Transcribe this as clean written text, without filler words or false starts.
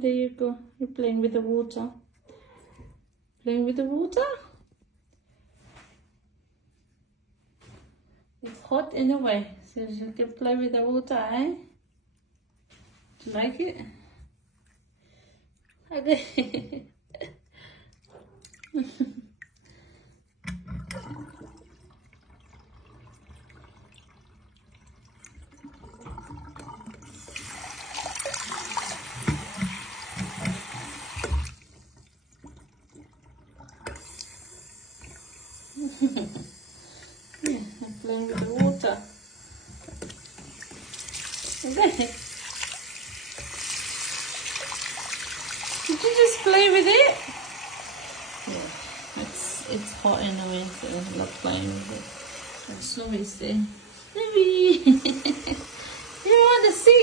there you go. You're playing with the water. Playing with the water? It's hot in a way, so you can play with the water, eh? Do you like it? Okay. Yeah, I'm playing with the water. Okay. Did you just play with it? Yeah, it's hot in the winter. I love playing with it. And Snowy's there. Snowy! You want to see?